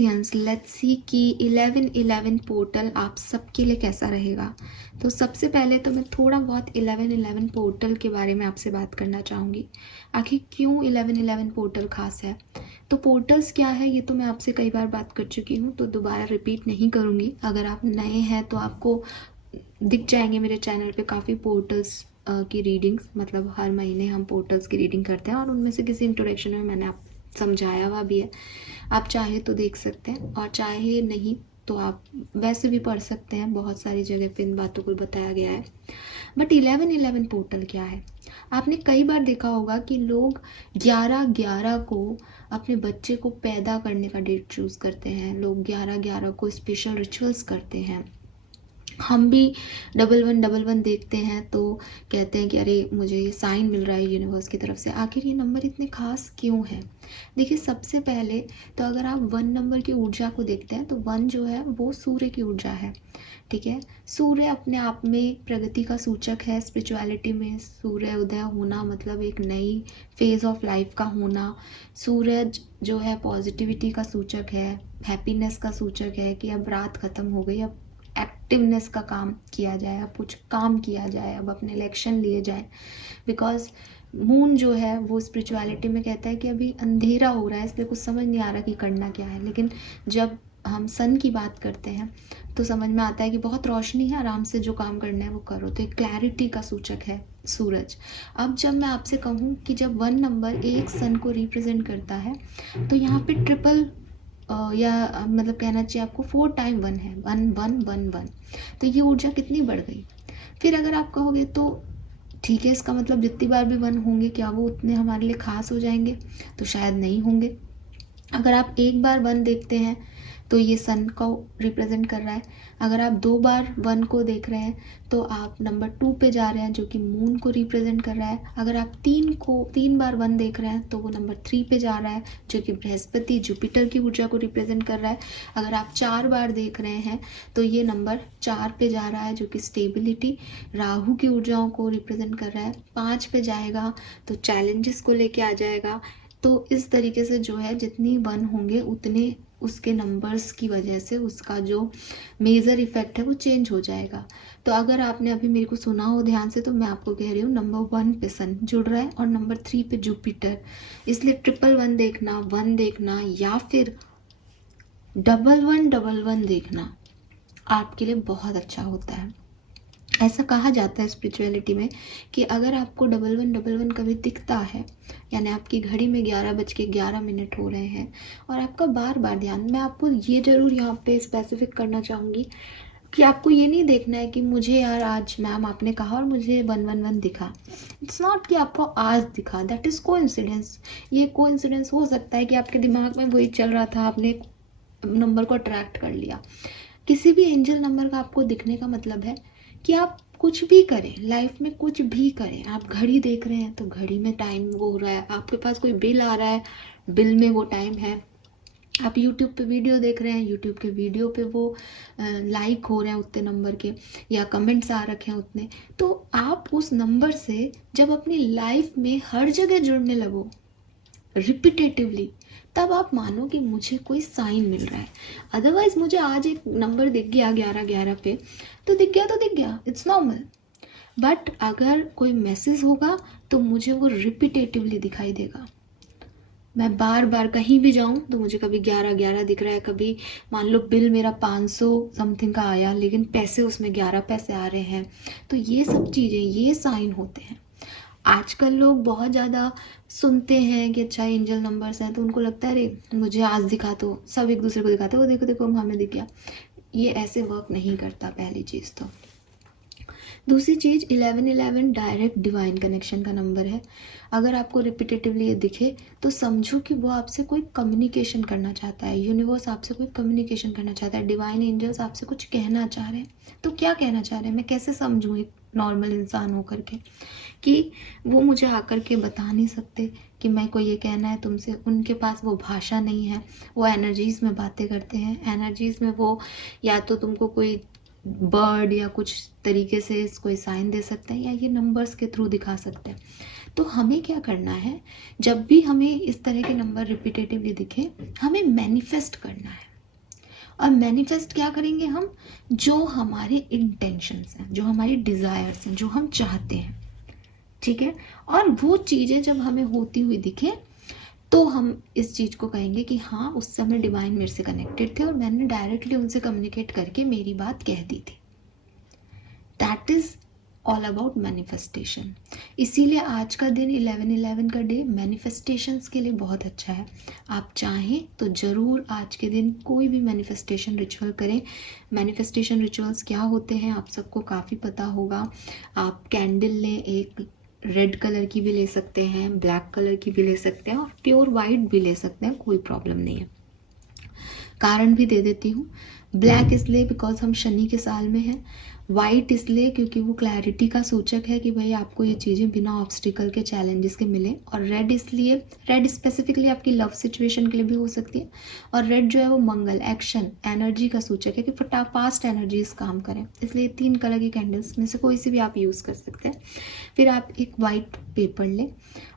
Audience, let's see कि 1111 portal आप सबके लिए कैसा रहेगा। तो सबसे पहले तो मैं थोड़ा बहुत 1111 पोर्टल के बारे में आपसे बात करना चाहूँगी। आखिर क्यों 1111 पोर्टल खास है? तो पोर्टल्स क्या है ये तो मैं आपसे कई बार बात कर चुकी हूँ, तो दोबारा रिपीट नहीं करूँगी। अगर आप नए हैं तो आपको दिख जाएंगे मेरे चैनल पे काफ़ी पोर्टल्स की रीडिंग्स, मतलब हर महीने हम पोर्टल्स की रीडिंग करते हैं और उनमें से किसी इंट्रोडक्शन में मैंने आप समझाया हुआ भी है। आप चाहे तो देख सकते हैं और चाहे नहीं तो आप वैसे भी पढ़ सकते हैं, बहुत सारी जगह पे इन बातों को बताया गया है। बट 1111 पोर्टल क्या है? आपने कई बार देखा होगा कि लोग 11/11 को अपने बच्चे को पैदा करने का डेट चूज़ करते हैं, लोग 11/11 को स्पेशल रिचुअल्स करते हैं। हम भी 1111 देखते हैं तो कहते हैं कि अरे मुझे ये साइन मिल रहा है यूनिवर्स की तरफ से। आखिर ये नंबर इतने खास क्यों है? देखिए, सबसे पहले तो अगर आप 1 नंबर की ऊर्जा को देखते हैं तो 1 जो है वो सूर्य की ऊर्जा है। ठीक है, सूर्य अपने आप में प्रगति का सूचक है। स्पिरिचुअलिटी में सूर्य उदय होना मतलब एक नई फेज ऑफ लाइफ का होना। सूरज जो है पॉजिटिविटी का सूचक है, हैप्पीनेस का सूचक है कि अब रात खत्म हो गई, अब एक्टिवनेस का काम किया जाए, अब कुछ काम किया जाए, अब अपने इलेक्शन लिए जाए। बिकॉज मून जो है वो स्पिरिचुअलिटी में कहता है कि अभी अंधेरा हो रहा है, इसलिए कुछ समझ नहीं आ रहा कि करना क्या है। लेकिन जब हम सन की बात करते हैं तो समझ में आता है कि बहुत रोशनी है, आराम से जो काम करना है वो करो। तो एक क्लैरिटी का सूचक है सूरज। अब जब मैं आपसे कहूँ कि जब 1 नंबर एक सन को रिप्रेजेंट करता है तो यहाँ पे ट्रिपल या मतलब कहना चाहिए आपको 4 टाइम 1 है, 1 1 1 1। तो ये ऊर्जा कितनी बढ़ गई। फिर अगर आप कहोगे तो ठीक है, इसका मतलब जितनी बार भी 1 होंगे क्या वो उतने हमारे लिए खास हो जाएंगे? तो शायद नहीं होंगे। अगर आप एक बार 1 देखते हैं तो ये सन को रिप्रेजेंट कर रहा है। अगर आप 2 बार 1 को देख रहे हैं तो आप नंबर 2 पे जा रहे हैं जो कि मून को रिप्रेजेंट कर रहा है। अगर आप 3 बार 1 देख रहे हैं तो वो नंबर 3 पे जा रहा है जो कि बृहस्पति जुपिटर की ऊर्जा को रिप्रेजेंट कर रहा है। अगर आप 4 बार देख रहे हैं तो ये नंबर 4 पे जा रहा है जो कि स्टेबिलिटी राहु की ऊर्जाओं को रिप्रेजेंट कर रहा है। 5 पे जाएगा तो चैलेंजेस को लेके आ जाएगा। तो इस तरीके से जो है जितनी 1 होंगे उतने उसके नंबर्स की वजह से उसका जो मेजर इफेक्ट है वो चेंज हो जाएगा। तो अगर आपने अभी मेरे को सुना हो ध्यान से तो मैं आपको कह रही हूँ नंबर 1 पे सन जुड़ रहा है और नंबर 3 पे जुपिटर। इसलिए 111 देखना, 1 देखना या फिर 1111 देखना आपके लिए बहुत अच्छा होता है। ऐसा कहा जाता है स्पिरिचुअलिटी में कि अगर आपको 1111 कभी दिखता है, यानी आपकी घड़ी में 11:11 हो रहे हैं और आपका बार बार ध्यान, मैं आपको ये ज़रूर यहाँ पे स्पेसिफिक करना चाहूँगी कि आपको ये नहीं देखना है कि मुझे यार आज मैम आपने कहा और मुझे 111 दिखा। इट्स नॉट कि आपको आज दिखा, दैट इज़ कोइंसिडेंस। ये कोइंसिडेंस हो सकता है कि आपके दिमाग में वही चल रहा था, आपने नंबर को अट्रैक्ट कर लिया। किसी भी एंजल नंबर का आपको दिखने का मतलब है कि आप कुछ भी करें लाइफ में, कुछ भी करें। आप घड़ी देख रहे हैं तो घड़ी में टाइम वो हो रहा है, आपके पास कोई बिल आ रहा है, बिल में वो टाइम है। आप यूट्यूब पे वीडियो देख रहे हैं, यूट्यूब के वीडियो पे वो लाइक हो रहे हैं उतने नंबर के, या कमेंट्स आ रखे हैं उतने। तो आप उस नंबर से जब अपनी लाइफ में हर जगह जुड़ने लगो रिपीटेटिवली, तब आप मानो कि मुझे कोई साइन मिल रहा है। अदरवाइज मुझे आज एक नंबर दिख गया 11/11 पे तो दिख गया तो दिख गया, इट्स नॉर्मल। बट अगर कोई मैसेज होगा तो मुझे वो रिपीटेटिवली दिखाई देगा। मैं बार बार कहीं भी जाऊं तो मुझे कभी 11/11 दिख रहा है, कभी मान लो बिल मेरा 500 समथिंग का आया लेकिन पैसे उसमें 11 पैसे आ रहे हैं। तो ये सब चीज़ें, ये साइन होते हैं। आजकल लोग बहुत ज़्यादा सुनते हैं कि अच्छा एंजल नंबर्स हैं तो उनको लगता है अरे मुझे आज दिखा, तो सब एक दूसरे को दिखाते हैं वो देखो देखो हमें दिख गया। ये ऐसे वर्क नहीं करता, पहली चीज़ तो। दूसरी चीज़, 1111 डायरेक्ट डिवाइन कनेक्शन का नंबर है। अगर आपको रिपीटेटिवली ये दिखे तो समझो कि वो आपसे कोई कम्युनिकेशन करना चाहता है, यूनिवर्स आपसे कोई कम्युनिकेशन करना चाहता है, डिवाइन एंजल्स आपसे कुछ कहना चाह रहे हैं। तो क्या कहना चाह रहे हैं मैं कैसे समझूँ एक नॉर्मल इंसान होकर के, कि वो मुझे आकर के बता नहीं सकते कि मैं को ये कहना है तुमसे। उनके पास वो भाषा नहीं है, वो एनर्जीज़ में बातें करते हैं। एनर्जीज़ में वो या तो तुमको कोई बर्ड या कुछ तरीके से कोई साइन दे सकते हैं या ये नंबर्स के थ्रू दिखा सकते हैं। तो हमें क्या करना है, जब भी हमें इस तरह के नंबर रिपीटेटिवली दिखे हमें मैनिफेस्ट करना है। और मैनिफेस्ट क्या करेंगे हम, जो हमारे इंटेंशंस हैं, जो हमारी डिज़ायर्स हैं, जो हम चाहते हैं, ठीक है। और वो चीज़ें जब हमें होती हुई दिखे तो हम इस चीज़ को कहेंगे कि हाँ, उस समय डिवाइन मेरे से कनेक्टेड थे और मैंने डायरेक्टली उनसे कम्युनिकेट करके मेरी बात कह दी थी। That is all about manifestation. इसीलिए आज का दिन 11/11 का डे मैनिफेस्टेशंस के लिए बहुत अच्छा है। आप चाहें तो ज़रूर आज के दिन कोई भी मैनिफेस्टेशन रिचुअल करें। मैनिफेस्टेशन रिचुअल्स क्या होते हैं आप सबको काफ़ी पता होगा। आप कैंडल लें, एक रेड कलर की भी ले सकते हैं, ब्लैक कलर की भी ले सकते हैं और प्योर वाइट भी ले सकते हैं, कोई प्रॉब्लम नहीं है। कारण भी दे देती हूँ। ब्लैक इसलिए बिकॉज हम शनि के साल में हैं, वाइट इसलिए क्योंकि वो क्लैरिटी का सूचक है कि भाई आपको ये चीज़ें बिना ऑब्स्टिकल के, चैलेंजेस के मिले। और रेड इसलिए, रेड स्पेसिफिकली आपकी लव सिचुएशन के लिए भी हो सकती है। और रेड जो है वो मंगल, एक्शन, एनर्जी का सूचक है कि फास्ट एनर्जीज काम करें। इसलिए 3 कलर की कैंडल्स में से कोई सी भी आप यूज़ कर सकते हैं। फिर आप एक वाइट पेपर लें,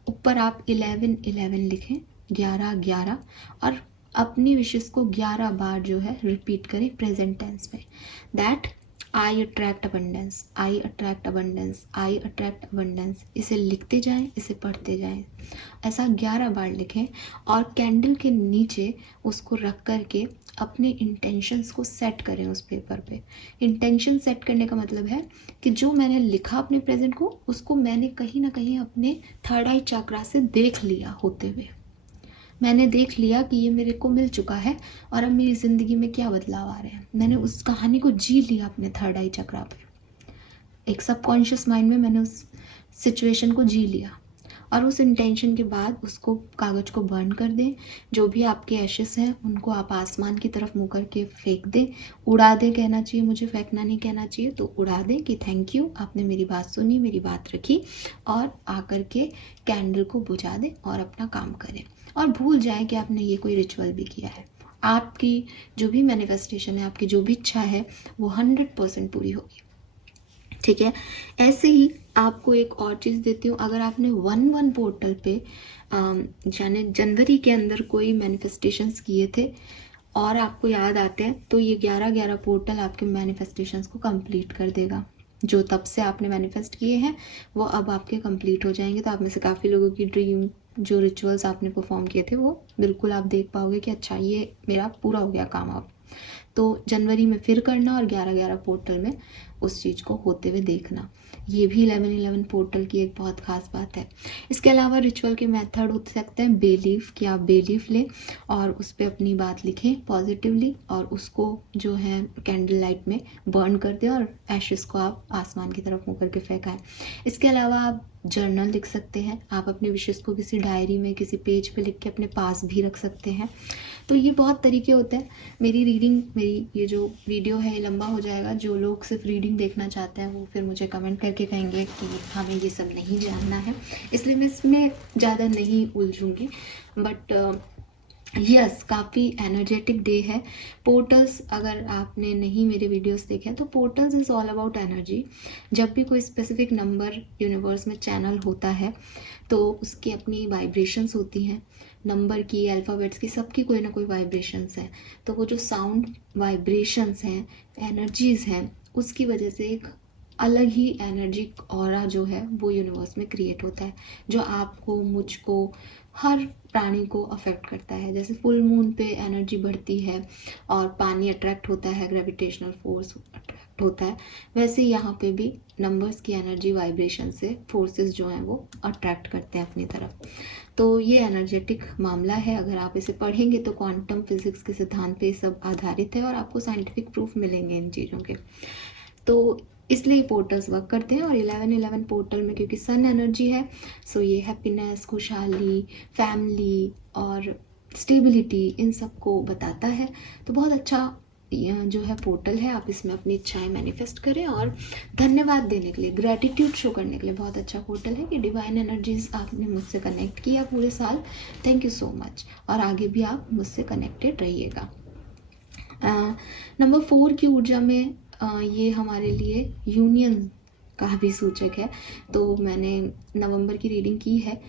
ऊपर आप 11/11 लिखें, 11/11, और अपनी विशेष को 11 बार जो है रिपीट करें प्रेजेंट टेंस में। That I attract abundance, I attract abundance, I attract abundance. इसे लिखते जाएं, इसे पढ़ते जाएं। ऐसा 11 बार लिखें और कैंडल के नीचे उसको रख करके अपने इंटेंशंस को सेट करें उस पेपर पे। इंटेंशन सेट करने का मतलब है कि जो मैंने लिखा अपने प्रेजेंट को, उसको मैंने कहीं ना कहीं अपने थर्ड आई चक्रा से देख लिया होते हुए। मैंने देख लिया कि ये मेरे को मिल चुका है और अब मेरी ज़िंदगी में क्या बदलाव आ रहे हैं। मैंने उस कहानी को जी लिया अपने थर्ड आई चक्रा पे। एक सबकॉन्शियस माइंड में मैंने उस सिचुएशन को जी लिया और उस इंटेंशन के बाद उसको, कागज़ को बर्न कर दें। जो भी आपके एशेस हैं उनको आप आसमान की तरफ मुँह करके फेंक दें, उड़ा दें कहना चाहिए, मुझे फेंकना नहीं कहना चाहिए। तो उड़ा दें कि थैंक यू, आपने मेरी बात सुनी, मेरी बात रखी, और आकर के कैंडल को बुझा दें और अपना काम करें। और भूल जाएं कि आपने ये कोई रिचुअल भी किया है। आपकी जो भी मैनिफेस्टेशन है, आपकी जो भी इच्छा है, वो 100% पूरी होगी, ठीक है। ऐसे ही आपको एक और चीज़ देती हूँ। अगर आपने 1/1 पोर्टल पे यानी जनवरी के अंदर कोई मैनिफेस्टेशंस किए थे और आपको याद आते हैं, तो ये 11/11 पोर्टल आपके मैनिफेस्टेशंस को कंप्लीट कर देगा। जो तब से आपने मैनिफेस्ट किए हैं वो अब आपके कंप्लीट हो जाएंगे। तो आप में से काफ़ी लोगों की ड्रीम, जो रिचुअल्स आपने परफॉर्म किए थे, वो बिल्कुल आप देख पाओगे कि अच्छा ये मेरा पूरा हो गया काम अब। तो जनवरी में फिर करना और 11/11 पोर्टल में उस चीज़ को होते हुए देखना। ये भी 11/11 पोर्टल की एक बहुत ख़ास बात है। इसके अलावा रिचुअल के मेथड हो सकते हैं बेलीफ, कि आप बेलीफ लें और उस पर अपनी बात लिखें पॉजिटिवली और उसको जो है कैंडल लाइट में बर्न कर दें और एशेस को आप आसमान की तरफ मुँह करके फेंकाएं। इसके अलावा आप जर्नल लिख सकते हैं। आप अपने विशेष को किसी डायरी में, किसी पेज पे लिख के अपने पास भी रख सकते हैं। तो ये बहुत तरीके होते हैं। मेरी ये जो वीडियो है लंबा हो जाएगा। जो लोग सिर्फ रीडिंग देखना चाहते हैं वो फिर मुझे कमेंट करके कहेंगे कि हमें ये सब नहीं जानना है, इसलिए मैं इसमें ज़्यादा नहीं उलझूँगी। बट यस, काफ़ी एनर्जेटिक डे है। पोर्टल्स, अगर आपने नहीं मेरे वीडियोस देखे हैं, तो portals is all about energy. जब भी कोई स्पेसिफिक नंबर यूनिवर्स में चैनल होता है तो उसकी अपनी वाइब्रेशंस होती हैं। नंबर की, अल्फ़ाबेट्स की, सबकी कोई ना कोई वाइब्रेशंस है। तो वो जो साउंड वाइब्रेशंस हैं, एनर्जीज़ हैं, उसकी वजह से एक अलग ही एनर्जी ऑरा जो है वो यूनिवर्स में क्रिएट होता है, जो आपको, मुझको, हर प्राणी को अफेक्ट करता है। जैसे फुल मून पे एनर्जी बढ़ती है और पानी अट्रैक्ट होता है, ग्रेविटेशनल फोर्स अट्रैक्ट होता है, वैसे यहाँ पे भी नंबर्स की एनर्जी वाइब्रेशन से फोर्सेस जो हैं वो अट्रैक्ट करते हैं अपनी तरफ। तो ये एनर्जेटिक मामला है। अगर आप इसे पढ़ेंगे तो क्वांटम फिजिक्स के सिद्धांत पे सब आधारित है और आपको साइंटिफिक प्रूफ मिलेंगे इन चीज़ों के। तो इसलिए पोर्टल्स वर्क करते हैं। और 11/11 पोर्टल में क्योंकि सन एनर्जी है, सो ये हैप्पीनेस, खुशहाली, फैमिली और स्टेबिलिटी, इन सब को बताता है। तो बहुत अच्छा जो है पोर्टल है। आप इसमें अपनी इच्छाएं मैनिफेस्ट करें और धन्यवाद देने के लिए, ग्रेटिट्यूड शो करने के लिए बहुत अच्छा पोर्टल है कि डिवाइन एनर्जीज आपने मुझसे कनेक्ट किया पूरे साल, थैंक यू सो मच। और आगे भी आप मुझसे कनेक्टेड रहिएगा। नंबर 4 की ऊर्जा में ये हमारे लिए यूनियन का भी सूचक है। तो मैंने नवंबर की रीडिंग की है।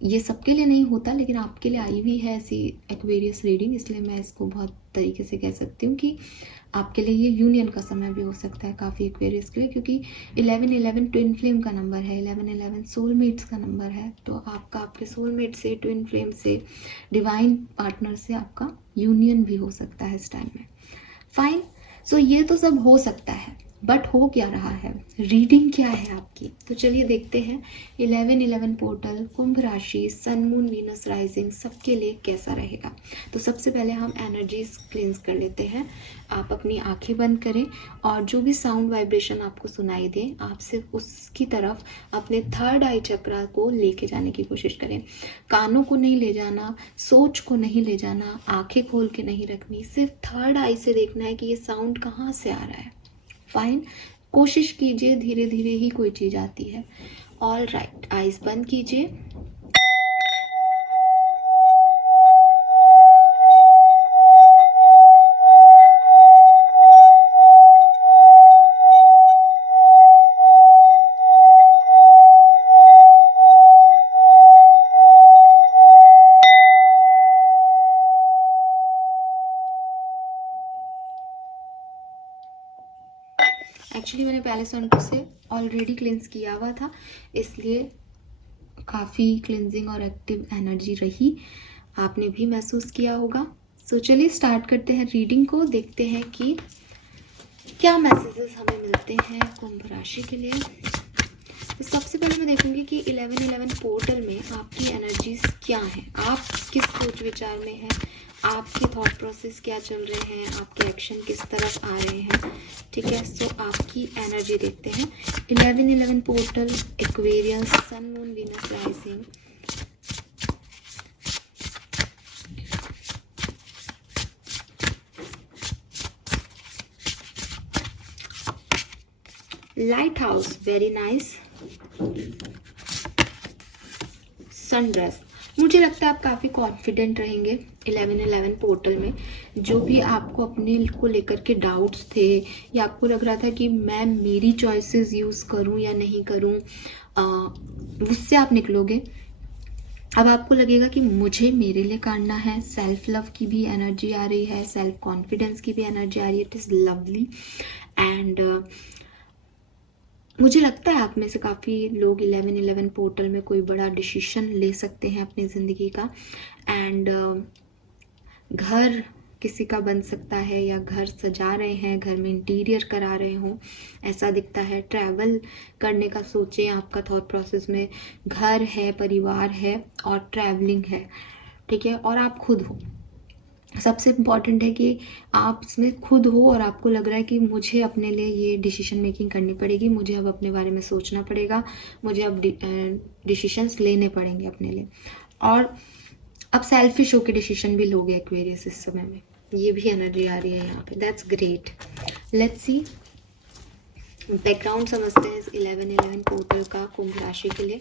ये सबके लिए नहीं होता, लेकिन आपके लिए आई हुई है ऐसी एक्वेरियस रीडिंग, इसलिए मैं इसको बहुत तरीके से कह सकती हूँ कि आपके लिए ये यूनियन का समय भी हो सकता है काफ़ी एक्वेरियस के लिए, क्योंकि 11-11 ट्विन फ्लेम का नंबर है, 11-11 सोलमेट्स का नंबर है। तो आपका आपके सोलमेट से, ट्विन फ्लेम से, डिवाइन पार्टनर से आपका यूनियन भी हो सकता है इस टाइम में। फाइन। सो ये तो सब हो सकता है, बट हो क्या रहा है, रीडिंग क्या है आपकी, तो चलिए देखते हैं 11-11 पोर्टल, कुंभ राशि, सन मून वीनस राइजिंग सबके लिए कैसा रहेगा। तो सबसे पहले हम एनर्जीज क्लेंस कर लेते हैं। आप अपनी आंखें बंद करें और जो भी साउंड वाइब्रेशन आपको सुनाई दे, आप सिर्फ उसकी तरफ अपने थर्ड आई चक्रा को लेके जाने की कोशिश करें। कानों को नहीं ले जाना, सोच को नहीं ले जाना, आंखें खोल के नहीं रखनी, सिर्फ थर्ड आई से देखना है कि ये साउंड कहाँ से आ रहा है। फाइन। कोशिश कीजिए, धीरे धीरे ही कोई चीज़ आती है। ऑल राइट, आइज बंद कीजिए। एक्चुअली मैंने पहले सेंटर से ऑलरेडी क्लेंस किया हुआ था, इसलिए काफ़ी क्लेंजिंग और एक्टिव एनर्जी रही, आपने भी महसूस किया होगा। सो चलिए स्टार्ट करते हैं रीडिंग को, देखते हैं कि क्या मैसेजेस हमें मिलते हैं कुंभ राशि के लिए। तो सबसे पहले मैं देखूंगी कि 11-11 पोर्टल में आपकी एनर्जीज क्या हैं, आप किस सोच विचार में हैं, आपके थॉट प्रोसेस क्या चल रहे हैं, आपके एक्शन किस तरफ आ रहे हैं। ठीक है, सो आपकी एनर्जी देखते हैं। 11-11 portal, Aquarius, sun moon Venus rising, lighthouse, very nice, sunrise. मुझे लगता है आप काफ़ी कॉन्फिडेंट रहेंगे 11-11 पोर्टल में। जो भी आपको अपने को लेकर के डाउट्स थे, या आपको लग रहा था कि मैं मेरी चॉइसेस यूज़ करूं या नहीं करूं, उससे आप निकलोगे। अब आपको लगेगा कि मुझे मेरे लिए करना है। सेल्फ लव की भी एनर्जी आ रही है, सेल्फ कॉन्फिडेंस की भी एनर्जी आ रही है। इट इज़ लवली एंड मुझे लगता है आप में से काफ़ी लोग 11-11 पोर्टल में कोई बड़ा डिसीजन ले सकते हैं अपनी ज़िंदगी का। एंड घर किसी का बन सकता है, या घर सजा रहे हैं, घर में इंटीरियर करा रहे हों, ऐसा दिखता है। ट्रैवल करने का सोचें, आपका थॉट प्रोसेस में घर है, परिवार है और ट्रैवलिंग है। ठीक है, और आप खुद हो। सबसे इम्पॉर्टेंट है कि आप इसमें खुद हो और आपको लग रहा है कि मुझे अपने लिए ये डिसीजन मेकिंग करनी पड़ेगी, मुझे अब अपने बारे में सोचना पड़ेगा, मुझे अब डिसीजंस लेने पड़ेंगे अपने लिए। और अब सेल्फिश होकर डिसीजन भी लोगे एक्वेरियस इस समय में, ये भी एनर्जी आ रही है यहाँ पे। That's great. Let's see, background समझते हैं इस 11-11 पोर्टल का कुंभ राशि के लिए।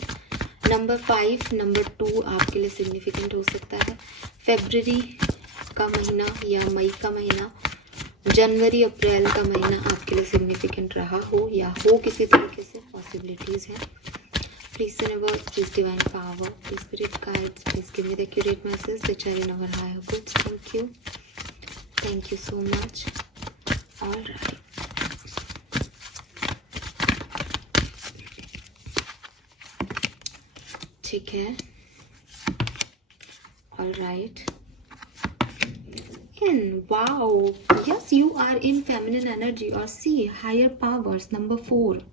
नंबर 5, नंबर 2 आपके लिए सिग्निफिकेंट हो सकता है। फेब्रुअरी का महीना या मई का महीना, जनवरी अप्रैल का महीना आपके लिए सिग्निफिकेंट रहा हो या हो किसी तरीके से, पॉसिबिलिटीज़ है। Please universe, please divine power, please spirit guides, please give me the accurate message which are in our higher goods. Thank you. Thank you so much. All right. ठीक है. All right. And wow, yes, you are in feminine energy or see higher powers. Number 4.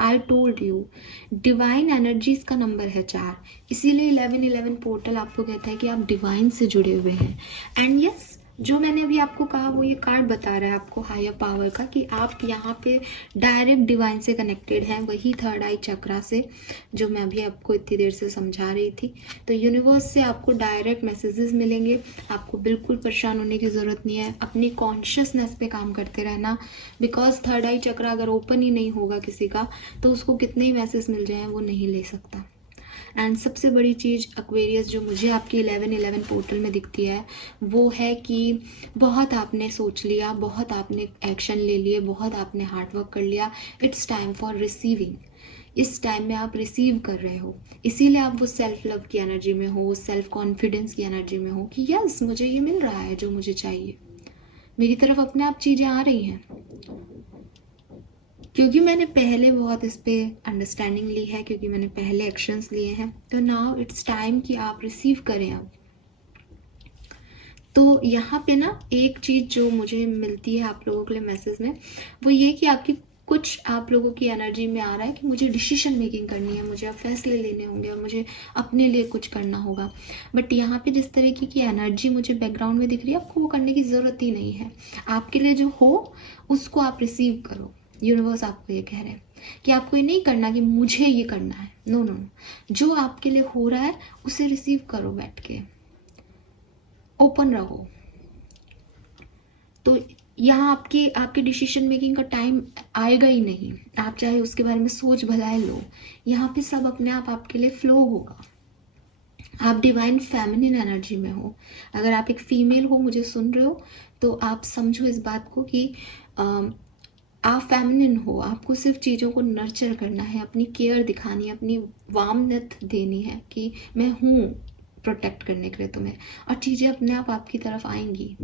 I told you, divine energies का number है 4, इसीलिए 11-11 portal आपको कहता है कि आप डिवाइन से जुड़े हुए हैं। एंड यस, जो मैंने अभी आपको कहा वो ये कार्ड बता रहा है आपको हायर पावर का, कि आप यहाँ पे डायरेक्ट डिवाइन से कनेक्टेड हैं, वही थर्ड आई चक्रा से, जो मैं अभी आपको इतनी देर से समझा रही थी। तो यूनिवर्स से आपको डायरेक्ट मैसेजेस मिलेंगे, आपको बिल्कुल परेशान होने की ज़रूरत नहीं है। अपनी कॉन्शियसनेस पे काम करते रहना, बिकॉज थर्ड आई चक्रा अगर ओपन ही नहीं होगा किसी का, तो उसको कितने ही मैसेज मिल जाएं वो नहीं ले सकता। एंड सबसे बड़ी चीज़ एक्वेरियस जो मुझे आपकी 11-11 पोर्टल में दिखती है वो है कि बहुत आपने सोच लिया, बहुत आपने एक्शन ले लिए, बहुत आपने हार्ड वर्क कर लिया। It's time for receiving. इस टाइम में आप रिसीव कर रहे हो, इसीलिए आप वो सेल्फ लव की एनर्जी में हो, सेल्फ कॉन्फिडेंस की एनर्जी में हो कि यस मुझे ये मिल रहा है जो मुझे चाहिए, मेरी तरफ अपने आप चीज़ें आ रही हैं, क्योंकि मैंने पहले बहुत इस पे अंडरस्टैंडिंग ली है, क्योंकि मैंने पहले एक्शंस लिए हैं। तो नाउ इट्स टाइम कि आप रिसीव करें अब। तो यहाँ पे ना एक चीज़ जो मुझे मिलती है आप लोगों के लिए मैसेज में, वो ये कि आपकी कुछ आप लोगों की एनर्जी में आ रहा है कि मुझे डिसीजन मेकिंग करनी है, मुझे अब फैसले लेने होंगे और मुझे अपने लिए कुछ करना होगा। बट यहाँ पे जिस तरीके की एनर्जी मुझे बैकग्राउंड में दिख रही है, आपको वो करने की ज़रूरत ही नहीं है। आपके लिए जो हो उसको आप रिसीव करो। यूनिवर्स आपको ये कह रहे हैं कि आपको ये नहीं करना कि मुझे ये करना है, नो नो नो, जो आपके लिए हो रहा है उसे रिसीव करो, बैठ के ओपन रहो। तो यहाँ आपके डिसीजन मेकिंग का टाइम आएगा ही नहीं, आप चाहे उसके बारे में सोच भलाई लो, यहाँ पे सब अपने आप आपके लिए फ्लो होगा। आप डिवाइन फेमिनिन एनर्जी में हो। अगर आप एक फीमेल हो, मुझे सुन रहे हो, तो आप समझो इस बात को कि आप फेमिनिन हो, आपको सिर्फ चीज़ों को नर्चर करना है, अपनी केयर दिखानी है, अपनी वार्मनेस देनी है कि मैं हूँ प्रोटेक्ट करने के लिए तुम्हें, और चीज़ें अपने आप आपकी तरफ आएंगी।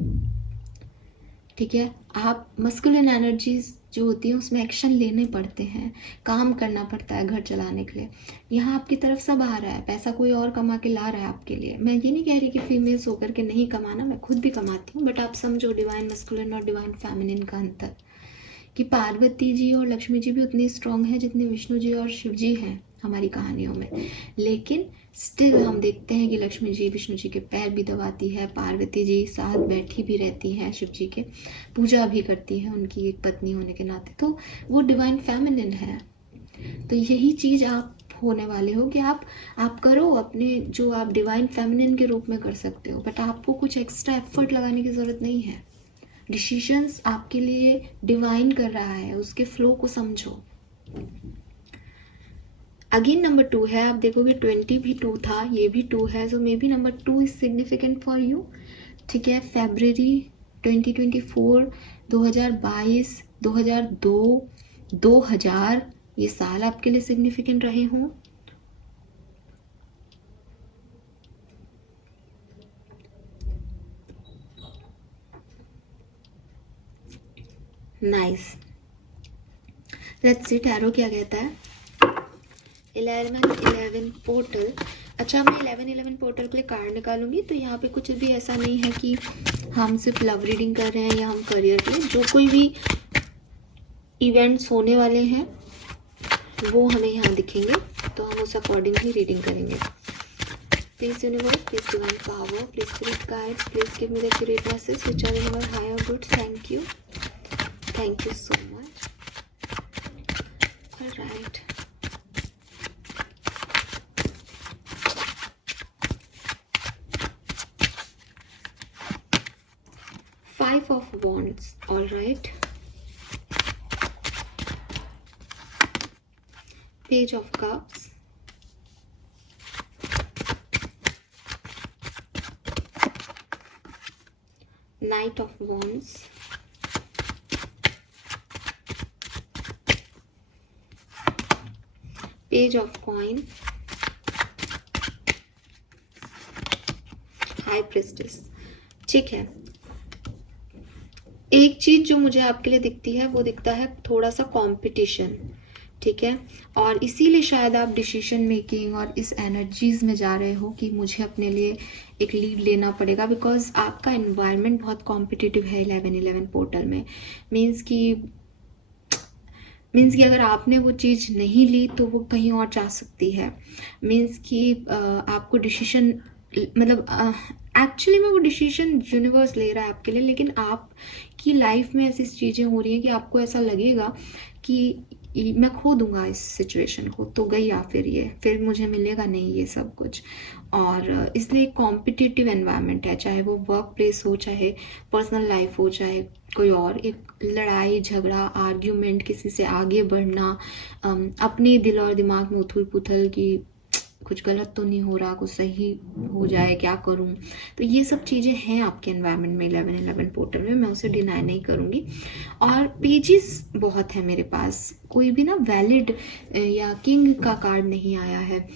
ठीक है, आप मस्कुलिन एनर्जीज जो होती हैं उसमें एक्शन लेने पड़ते हैं, काम करना पड़ता है घर चलाने के लिए। यहाँ आपकी तरफ सब आ रहा है, पैसा कोई और कमा के ला रहा है आपके लिए। मैं ये नहीं कह रही कि फीमेल्स होकर के नहीं कमाना, मैं खुद भी कमाती हूँ, बट आप समझो डिवाइन मस्कुलिन और डिवाइन फेमिनिन का अंतर, कि पार्वती जी और लक्ष्मी जी भी उतनी स्ट्रांग है जितने विष्णु जी और शिव जी हैं हमारी कहानियों में। लेकिन स्टिल हम देखते हैं कि लक्ष्मी जी विष्णु जी के पैर भी दबाती है, पार्वती जी साथ बैठी भी रहती हैं, शिव जी के पूजा भी करती है उनकी एक पत्नी होने के नाते। तो वो डिवाइन फेमिनिन है। तो यही चीज़ आप होने वाले हो कि आप करो अपने जो आप डिवाइन फेमिनिन के रूप में कर सकते हो, बट आपको कुछ एक्स्ट्रा एफर्ट लगाने की ज़रूरत नहीं है। डिसीजंस आपके लिए डिवाइन कर रहा है, उसके फ्लो को समझो। अगेन नंबर 2 है, आप देखोगे 20 भी 2 था, ये भी 2 है, so maybe number 2 is significant for you. ठीक है, फरवरी 2024, 2022, 2002, 2000 ये साल आपके लिए सिग्निफिकेंट रहे हों। नाइस, लेट्स सी टैरो क्या कहता है। 11 पोर्टल। अच्छा, मैं 11 पोर्टल के लिए कार्ड निकालूंगी, तो यहाँ पे कुछ भी ऐसा नहीं है कि हम सिर्फ लव रीडिंग कर रहे हैं या हम करियर के लिए। जो कोई भी इवेंट्स होने वाले हैं वो हमें यहाँ दिखेंगे, तो हम उस अकॉर्डिंग ही रीडिंग करेंगे। Please universe, please divine power, please spirit guide, please give me the accurate message which are in your higher good. Thank you so much. Alright, Five of Wands, all right. Page of Cups, Knight of Wands, Page of Coin, High Priestess। ठीक है, एक चीज जो मुझे आपके लिए दिखती है वो दिखता है थोड़ा सा कंपटीशन। ठीक है, और इसीलिए शायद आप डिसीजन मेकिंग और इस एनर्जीज में जा रहे हो कि मुझे अपने लिए एक लीड लेना पड़ेगा, बिकॉज आपका एनवायरनमेंट बहुत कॉम्पिटिटिव है 11 पोर्टल में। मीन्स कि अगर आपने वो चीज़ नहीं ली तो वो कहीं और जा सकती है। मीन्स कि आपको डिसीजन मतलब एक्चुअली में वो डिसीजन यूनिवर्स ले रहा है आपके लिए, लेकिन आपकी लाइफ में ऐसी चीज़ें हो रही हैं कि आपको ऐसा लगेगा कि मैं खो दूंगा इस सिचुएशन को, तो गई फिर मुझे मिलेगा नहीं ये सब कुछ। और इसलिए कॉम्पिटिटिव एनवायरनमेंट है, चाहे वो वर्क प्लेस हो, चाहे पर्सनल लाइफ हो, चाहे कोई और, एक लड़ाई झगड़ा आर्ग्यूमेंट, किसी से आगे बढ़ना, अपने दिल और दिमाग में उथल पुथल की कुछ गलत तो नहीं हो रहा, कुछ सही हो जाए, क्या करूं। तो ये सब चीज़ें हैं आपके एनवायरनमेंट में 11-11 पोर्टल में, मैं उसे डिनाई नहीं करूंगी। और पेजेस बहुत है मेरे पास, कोई भी ना वैलिड या किंग का कार्ड नहीं आया है।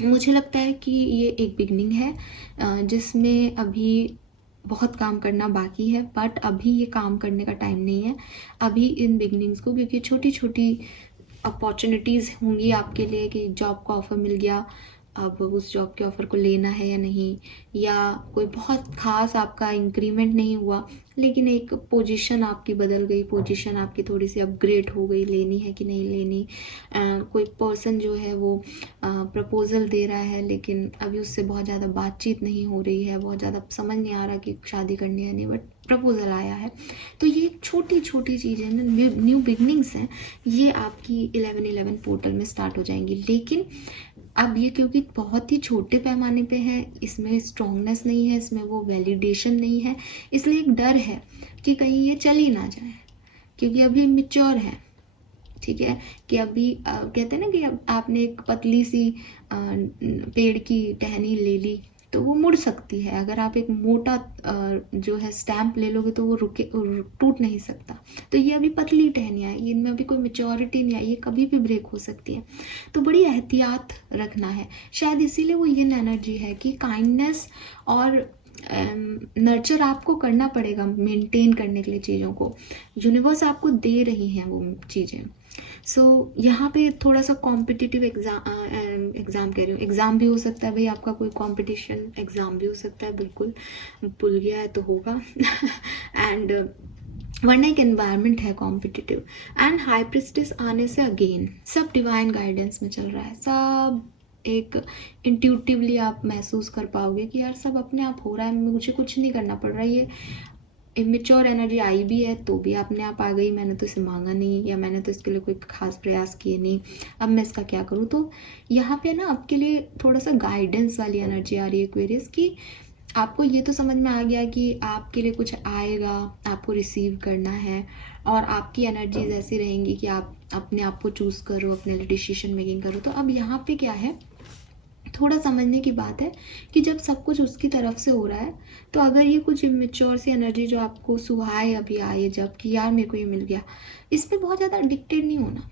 मुझे लगता है कि ये एक बिगनिंग है जिसमें अभी बहुत काम करना बाकी है, बट अभी ये काम करने का टाइम नहीं है। अभी इन बिगनिंग्स को, क्योंकि छोटी छोटी अपॉर्चुनिटीज़ होंगी आपके लिए कि जॉब का ऑफ़र मिल गया, अब उस जॉब के ऑफ़र को लेना है या नहीं, या कोई बहुत ख़ास आपका इंक्रीमेंट नहीं हुआ लेकिन एक पोजीशन आपकी बदल गई, पोजीशन आपकी थोड़ी सी अपग्रेड हो गई, लेनी है कि नहीं लेनी। कोई पर्सन जो है वो प्रपोज़ल दे रहा है लेकिन अभी उससे बहुत ज़्यादा बातचीत नहीं हो रही है, बहुत ज़्यादा समझ नहीं आ रहा कि शादी करनी है नहीं, बट प्रपोज़ल आया है। तो ये छोटी छोटी चीज़ें ना, न्यू बिगनिंग्स हैं, ये आपकी 11-11 पोर्टल में स्टार्ट हो जाएंगी। लेकिन अब ये क्योंकि बहुत ही छोटे पैमाने पे है, इसमें स्ट्रॉन्गनेस नहीं है, इसमें वो वैलिडेशन नहीं है, इसलिए एक डर है कि कहीं ये चल ही ना जाए, क्योंकि अभी मिच्योर है। ठीक है, कि अभी कहते हैं ना कि अब आपने एक पतली सी पेड़ की टहनी ले ली तो वो मुड़ सकती है, अगर आप एक मोटा जो है स्टैम्प ले लोगे तो वो टूट नहीं सकता। तो ये अभी पतली टहनियाँ है, इनमें अभी कोई मेच्योरिटी नहीं आई, ये कभी भी ब्रेक हो सकती है, तो बड़ी एहतियात रखना है। शायद इसीलिए वो ये एनर्जी है कि काइंडनेस और नर्चर आपको करना पड़ेगा मेंटेन करने के लिए चीज़ों को, यूनिवर्स आपको दे रही हैं वो चीज़ें। सो यहाँ पे थोड़ा सा कॉम्पिटिटिव एग्ज़ाम कह रही हूँ, एग्ज़ाम भी हो सकता है भाई, आपका कोई कंपटीशन एग्ज़ाम भी हो सकता है, बिल्कुल भूल गया है तो होगा एंड वरना एक एनवायरनमेंट है कॉम्पिटिटिव। एंड हाई प्रिस्टेस आने से अगेन सब डिवाइन गाइडेंस में चल रहा है, सब एक इंट्यूटिवली आप महसूस कर पाओगे कि यार सब अपने आप हो रहा है, मुझे कुछ नहीं करना पड़ रहा है। ये इमेच्योर एनर्जी आई भी है तो भी अपने आप आ गई, मैंने तो इसे मांगा नहीं या मैंने तो इसके लिए कोई खास प्रयास किए नहीं, अब मैं इसका क्या करूँ। तो यहाँ पे ना आपके लिए थोड़ा सा गाइडेंस वाली एनर्जी आ रही है एक्वेरियस की, आपको ये तो समझ में आ गया कि आपके लिए कुछ आएगा, आपको रिसीव करना है, और आपकी एनर्जीज ऐसी रहेंगी कि आप अपने आप को चूज़ करो, अपने लिए डिसीजन मेकिंग करो। तो अब यहाँ पे क्या है, थोड़ा समझने की बात है कि जब सब कुछ उसकी तरफ से हो रहा है, तो अगर ये कुछ इमेच्योर सी एनर्जी जो आपको सुहाए अभी आए जब कि यार मेरे को ये मिल गया, इस पर बहुत ज़्यादा एडिक्टेड नहीं होना।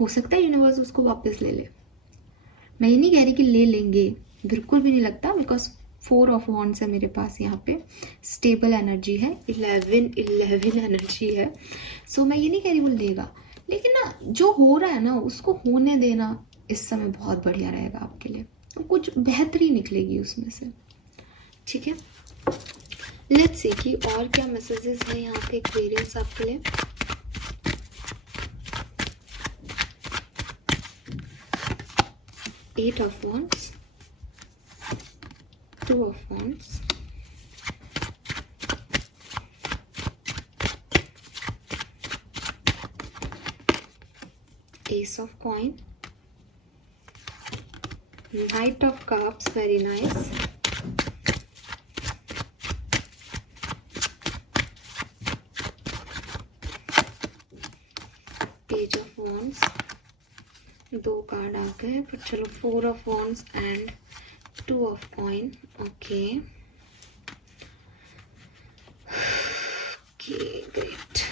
हो सकता है यूनिवर्स उसको वापस ले ले, मैं ये नहीं कह रही कि ले लेंगे, बिल्कुल भी नहीं लगता, बिकॉज 4 ऑफ वॉन्ड्स है मेरे पास यहाँ पे, स्टेबल एनर्जी है, 11-11 एनर्जी है। सो मैं ये नहीं कह रही वो लेगा, लेकिन ना जो हो रहा है ना उसको होने देना इस समय बहुत बढ़िया रहेगा आपके लिए, तो कुछ बेहतरी निकलेगी उसमें से। ठीक है, लेट्स सी कि और क्या मैसेजेस हैं यहाँ पे एक्वेरियस आपके लिए। Eight of Wands, 2 of Wands, Ace of Coin, Knight of Cups, very nice, Page of Wands, 2 card आ गए, पर चलो 4 of Wands and 2 of Coin, okay, great.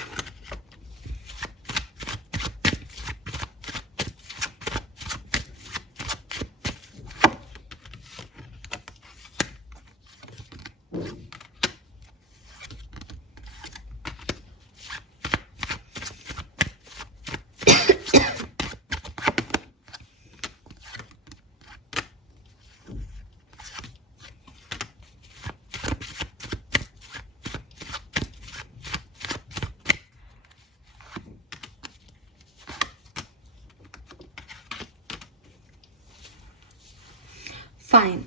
Fine.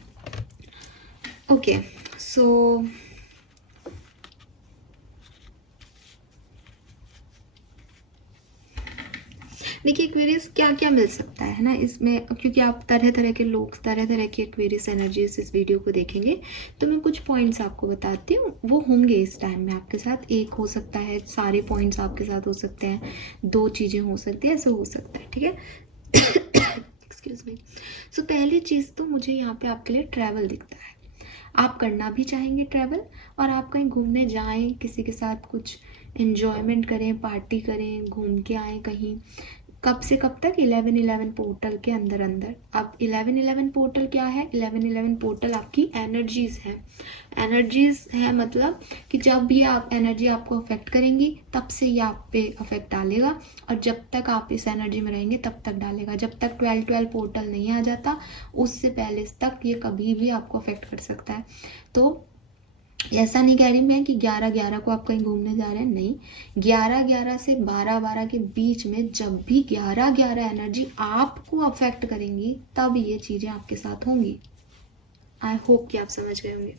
Okay, so देखिए एक्वेरियस क्या क्या मिल सकता है ना इसमें, क्योंकि आप तरह तरह के लोग, तरह तरह की एक्वेरियस एनर्जीज इस वीडियो को देखेंगे, तो मैं कुछ पॉइंट्स आपको बताती हूँ, वो होंगे इस टाइम में आपके साथ। एक हो सकता है, सारे पॉइंट्स आपके साथ हो सकते हैं, 2 चीज़ें हो सकती है, ऐसे हो सकता है। ठीक है एक्सक्यूज मी। सो पहली चीज़ तो मुझे यहाँ पे आपके लिए ट्रैवल दिखता है। आप करना भी चाहेंगे ट्रैवल, और आप कहीं घूमने जाएं, किसी के साथ कुछ एन्जॉयमेंट करें, पार्टी करें, घूम के आएँ कहीं। कब से कब तक? 11-11 पोर्टल के अंदर अंदर। अब 11-11 पोर्टल क्या है? 11-11 पोर्टल आपकी एनर्जीज है। एनर्जीज है मतलब कि जब ये आप एनर्जी आपको अफेक्ट करेंगी तब से ये आप पे अफेक्ट डालेगा, और जब तक आप इस एनर्जी में रहेंगे तब तक डालेगा। जब तक 12-12 पोर्टल नहीं आ जाता उससे पहले तक ये कभी भी आपको अफेक्ट कर सकता है। तो ऐसा नहीं कह रही मैं कि 11-11 को आप कहीं घूमने जा रहे हैं, नहीं। 11-11 से 12-12 के बीच में जब भी 11-11 एनर्जी आपको अफेक्ट करेंगी तब ये चीज़ें आपके साथ होंगी। आई होप कि आप समझ गए होंगे।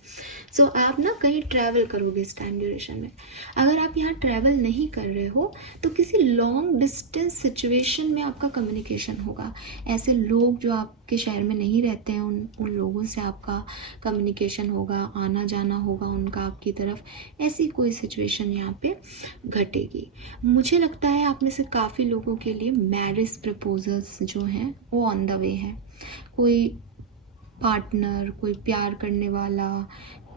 सो आप ना कहीं ट्रैवल करोगे इस टाइम ड्यूरेशन में। अगर आप यहाँ ट्रैवल नहीं कर रहे हो तो किसी लॉन्ग डिस्टेंस सिचुएशन में आपका कम्युनिकेशन होगा। ऐसे लोग जो आपके शहर में नहीं रहते हैं उन लोगों से आपका कम्युनिकेशन होगा, आना जाना होगा उनका आपकी तरफ। ऐसी कोई सिचुएशन यहाँ पे घटेगी। मुझे लगता है आप में से काफ़ी लोगों के लिए मैरिज प्रपोजल्स जो हैं वो ऑन द वे है। कोई पार्टनर, कोई प्यार करने वाला,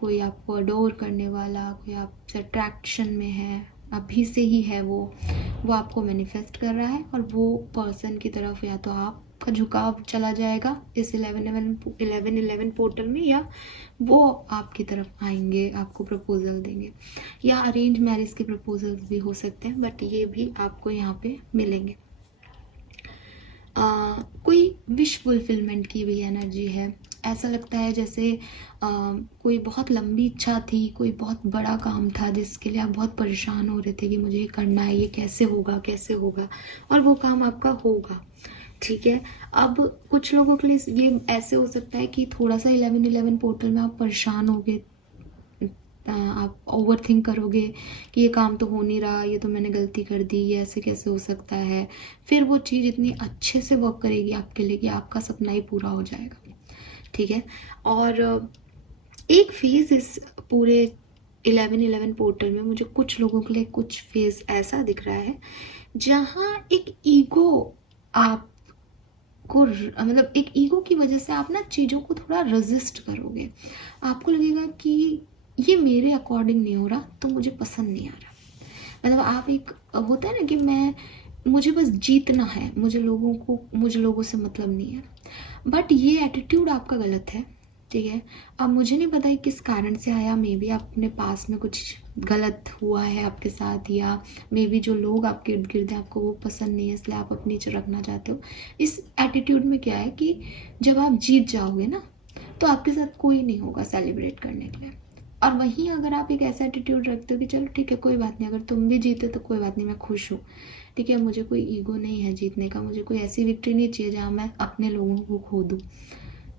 कोई आपको अडोर करने वाला, कोई आपसे अट्रैक्शन में है, अभी से ही है, वो आपको मैनिफेस्ट कर रहा है, और वो पर्सन की तरफ या तो आपका झुकाव चला जाएगा इस 11-11 पोर्टल में, या वो आपकी तरफ आएंगे, आपको प्रपोजल देंगे। या अरेंज मैरिज के प्रपोजल्स भी हो सकते हैं, बट ये भी आपको यहाँ पे मिलेंगे। कोई विश फुलफिलमेंट की भी एनर्जी है। ऐसा लगता है जैसे कोई बहुत लंबी इच्छा थी, कोई बहुत बड़ा काम था जिसके लिए आप बहुत परेशान हो रहे थे कि मुझे ये करना है, ये कैसे होगा कैसे होगा, और वो काम आपका होगा। ठीक है। अब कुछ लोगों के लिए ये ऐसे हो सकता है कि थोड़ा सा 11-11 पोर्टल में आप परेशान हो गए, आप ओवर थिंक करोगे कि ये काम तो हो नहीं रहा, ये तो मैंने गलती कर दी, ये ऐसे कैसे हो सकता है। फिर वो चीज़ इतनी अच्छे से वर्क करेगी आपके लिए कि आपका सपना ही पूरा हो जाएगा। ठीक है। और एक फेज़ इस पूरे 11-11 पोर्टल में मुझे कुछ लोगों के लिए कुछ फेज़ ऐसा दिख रहा है जहाँ एक ईगो आपको मतलब एक ईगो की वजह से आप ना चीज़ों को थोड़ा रेजिस्ट करोगे। आपको लगेगा कि ये मेरे अकॉर्डिंग नहीं हो रहा तो मुझे पसंद नहीं आ रहा। मतलब आप एक होता है ना कि मुझे बस जीतना है, मुझे लोगों से मतलब नहीं है। बट ये एटीट्यूड आपका गलत है। ठीक है। अब मुझे नहीं पता है किस कारण से आया, मे बी अपने पास में कुछ गलत हुआ है आपके साथ, या मे बी जो लोग आपके इर्द गिर्द हैं आपको वो पसंद नहीं है इसलिए आप अपनी नीचे रखना चाहते हो। इस एटीट्यूड में क्या है कि जब आप जीत जाओगे ना तो आपके साथ कोई नहीं होगा सेलिब्रेट करने के लिए। और वहीं अगर आप एक ऐसा एटीट्यूड रखते हो कि चलो ठीक है कोई बात नहीं, अगर तुम भी जीते तो कोई बात नहीं, मैं खुश हूँ, ठीक है, मुझे कोई ईगो नहीं है जीतने का, मुझे कोई ऐसी विक्ट्री नहीं चाहिए जहाँ मैं अपने लोगों को खो दूँ,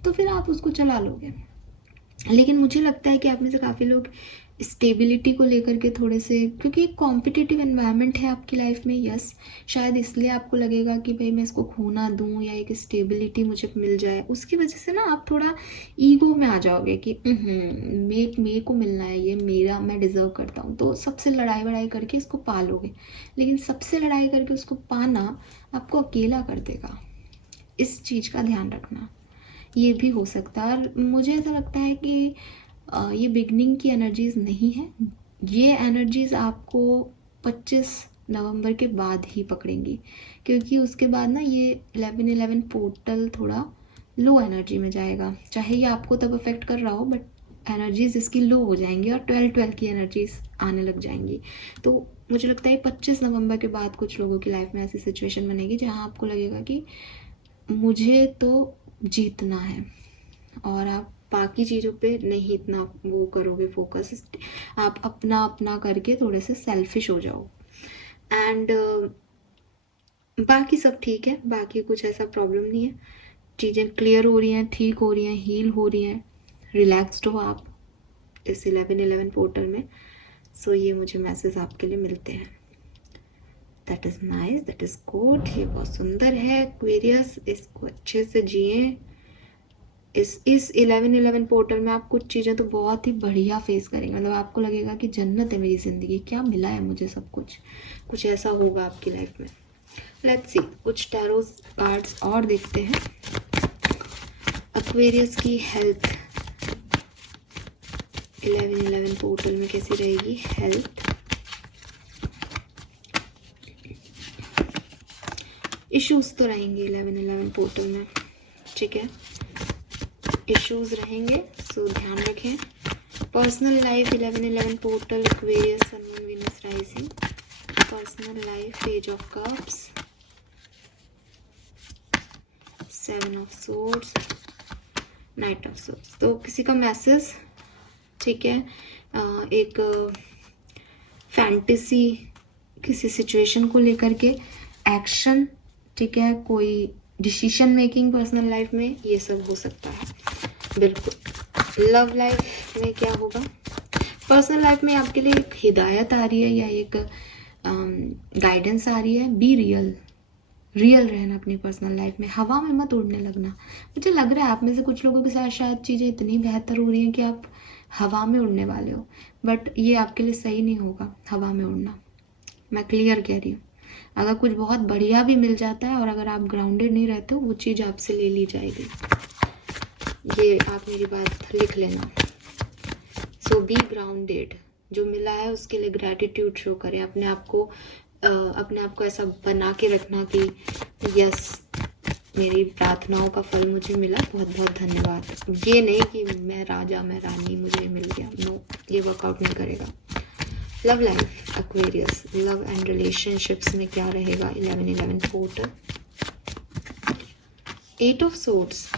तो फिर आप उसको चला लोगे। लेकिन मुझे लगता है कि आप में से काफ़ी लोग स्टेबिलिटी को लेकर के थोड़े से, क्योंकि एक कॉम्पिटिटिव एनवायरनमेंट है आपकी लाइफ में, यस, शायद इसलिए आपको लगेगा कि भाई मैं इसको खो ना दूँ या एक स्टेबिलिटी मुझे मिल जाए, उसकी वजह से ना आप थोड़ा ईगो में आ जाओगे कि मेरे को मिलना है, ये मेरा, मैं डिज़र्व करता हूँ, तो सबसे लड़ाई वड़ाई करके इसको पा लोगे। लेकिन सबसे लड़ाई करके उसको पाना आपको अकेला कर देगा, इस चीज़ का ध्यान रखना। ये भी हो सकता है। और मुझे ऐसा लगता है कि ये बिगनिंग की एनर्जीज़ नहीं है, ये एनर्जीज़ आपको 25 नवंबर के बाद ही पकड़ेंगी, क्योंकि उसके बाद ना ये 11-11 पोर्टल थोड़ा लो एनर्जी में जाएगा। चाहे ये आपको तब अफेक्ट कर रहा हो बट एनर्जीज़ इसकी लो हो जाएंगी और 12-12 की एनर्जीज़ आने लग जाएंगी। तो मुझे लगता है 25 नवंबर के बाद कुछ लोगों की लाइफ में ऐसी सिचुएशन बनेगी जहाँ आपको लगेगा कि मुझे तो जीतना है, और आप बाकी चीज़ों पे नहीं इतना वो करोगे फोकस, आप अपना अपना करके थोड़े से सेल्फिश हो जाओ। एंड बाकी सब ठीक है, बाकी कुछ ऐसा प्रॉब्लम नहीं है, चीज़ें क्लियर हो रही हैं, ठीक हो रही हैं, हील हो रही हैं, रिलैक्स्ड हो आप इस 11-11 पोर्टल में। सो ये मुझे मैसेज आपके लिए मिलते हैं। That is nice, that is good, ये बहुत सुंदर है एक्वेरियस, इसको अच्छे से जिए। इस 11-11 पोर्टल में आप कुछ चीज़ें तो बहुत ही बढ़िया फेस करेंगे, मतलब आपको लगेगा कि जन्नत है मेरी ज़िंदगी, क्या मिला है मुझे, सब कुछ ऐसा होगा आपकी लाइफ में। लेट्स सी, कुछ टैरो कार्ड्स और देखते हैं। एक्वेरियस की हेल्थ 11-11 पोर्टल में कैसी रहेगी हेल्थ। इश्यूज तो रहेंगे 11-11 पोर्टल में, ठीक है, इश्यूज रहेंगे, सो ध्यान रखें। Personal life 11-11 portal Aquarius sun moon Venus rising. Personal life page of cups, 7 of swords, knight of swords. तो किसी का मैसेज, ठीक है, एक फैंटेसी किसी सिचुएशन को लेकर के एक्शन, ठीक है, कोई डिसीजन मेकिंग पर्सनल लाइफ में, ये सब हो सकता है। बिल्कुल। लव लाइफ में क्या होगा? पर्सनल लाइफ में आपके लिए एक हिदायत आ रही है या एक गाइडेंस आ रही है। बी रियल रहना अपनी पर्सनल लाइफ में, हवा में मत उड़ने लगना। मुझे लग रहा है आप में से कुछ लोगों के साथ शायद चीज़ें इतनी बेहतर हो रही हैं कि आप हवा में उड़ने वाले हो, बट ये आपके लिए सही नहीं होगा हवा में उड़ना। मैं क्लियर कह रही हूँ। अगर कुछ बहुत बढ़िया भी मिल जाता है और अगर आप ग्राउंडेड नहीं रहते हो, वो चीज़ आपसे ले ली जाएगी। ये आप मेरी बात लिख लेना। सो बी ग्राउंडेड। जो मिला है उसके लिए ग्रैटिट्यूड शो करें। अपने आप को ऐसा बना के रखना कि यस, मेरी प्रार्थनाओं का फल मुझे मिला, बहुत बहुत धन्यवाद। ये नहीं कि मैं राजा मैं रानी, मुझे मिल गया। नो, ये वर्कआउट नहीं करेगा। Love life Aquarius, love and relationships में क्या रहेगा 11-11 portal. 8 of swords.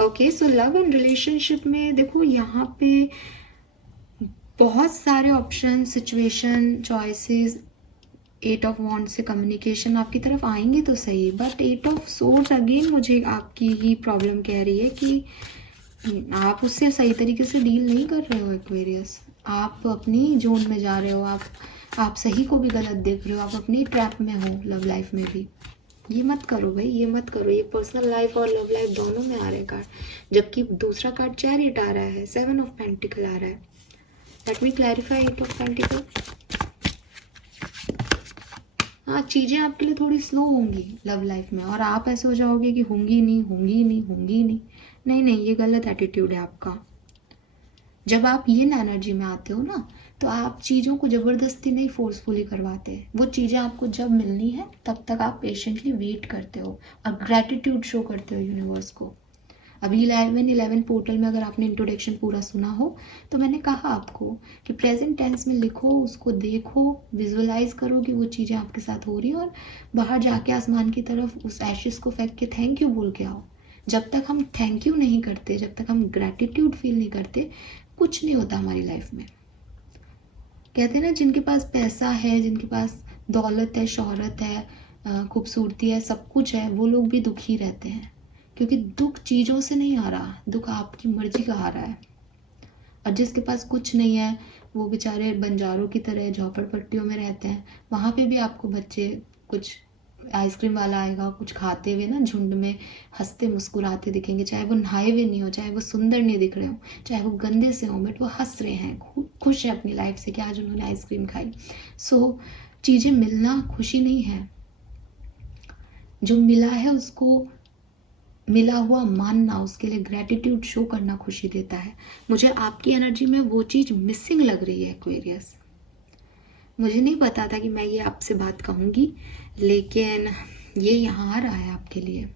Okay, so love and relationship में देखो यहाँ पे बहुत सारे ऑप्शन, सिचुएशन, चॉइसेस। 8 ऑफ वॉन्ड से कम्युनिकेशन आपकी तरफ आएंगे तो सही, बट 8 ऑफ सोर्ड्स अगेन मुझे आपकी ही प्रॉब्लम कह रही है कि आप उससे सही तरीके से डील नहीं कर रहे हो एक्वेरियस। आप अपनी जोन में जा रहे हो, आप सही को भी गलत देख रहे हो, आप अपनी ट्रैप में हो लव लाइफ में भी। ये मत करो भाई, ये मत करो। ये पर्सनल लाइफ और लव लाइफ दोनों में आ रहे हैं कार्ड, जबकि दूसरा कार्ड चैरियट आ रहा है, 7 ऑफ पेंटिकल आ रहा है। Let me clarify 8 of pentacle. हाँ, चीज़ें आपके लिए थोड़ी स्लो होंगी लव लाइफ में, और आप ऐसे हो जाओगे कि होंगी नहीं होंगी नहीं होंगी नहीं। नहीं नहीं, ये गलत एटीट्यूड है आपका। जब आप ये एनर्जी में आते हो ना, तो आप चीज़ों को ज़बरदस्ती नहीं फोर्सफुली करवाते। वो चीज़ें आपको जब मिलनी है तब तक आप पेशेंटली वेट करते हो और ग्रैटिट्यूड शो करते हो यूनिवर्स को। अभी 11-11 पोर्टल में अगर आपने इंट्रोडक्शन पूरा सुना हो तो मैंने कहा आपको कि प्रेजेंट टेंस में लिखो, उसको देखो, विजुअलाइज करो कि वो चीज़ें आपके साथ हो रही हैं, और बाहर जाके आसमान की तरफ उस एशेस को फेंक के थैंक यू बोल के आओ। जब तक हम थैंक यू नहीं करते, जब तक हम ग्रैटिट्यूड फील नहीं करते, कुछ नहीं होता हमारी लाइफ में। कहते हैं ना, जिनके पास पैसा है, जिनके पास दौलत है, शोहरत है, खूबसूरती है, सब कुछ है, वो लोग भी दुखी रहते हैं, क्योंकि दुख चीज़ों से नहीं आ रहा, दुख आपकी मर्जी का आ रहा है। और जिसके पास कुछ नहीं है, वो बेचारे बंजारों की तरह झोपड़पट्टियों में रहते हैं। वहाँ पे भी आपको बच्चे, कुछ आइसक्रीम वाला आएगा, कुछ खाते हुए ना झुंड में हंसते मुस्कुराते दिखेंगे, चाहे वो नहाए हुए नहीं हो, चाहे वो सुंदर नहीं दिख रहे हो, चाहे वो गंदे से हो, बट वो हंस रहे हैं, खुश है अपनी लाइफ से कि आज उन्होंने आइसक्रीम खाई। सो चीज़ें मिलना खुशी नहीं है, जो मिला है उसको मिला हुआ मानना, उसके लिए ग्रैटिट्यूड शो करना खुशी देता है। मुझे आपकी एनर्जी में वो चीज़ मिसिंग लग रही है एक्वेरियस। मुझे नहीं पता था कि मैं ये आपसे बात कहूँगी, लेकिन ये यहाँ आ रहा है आपके लिए।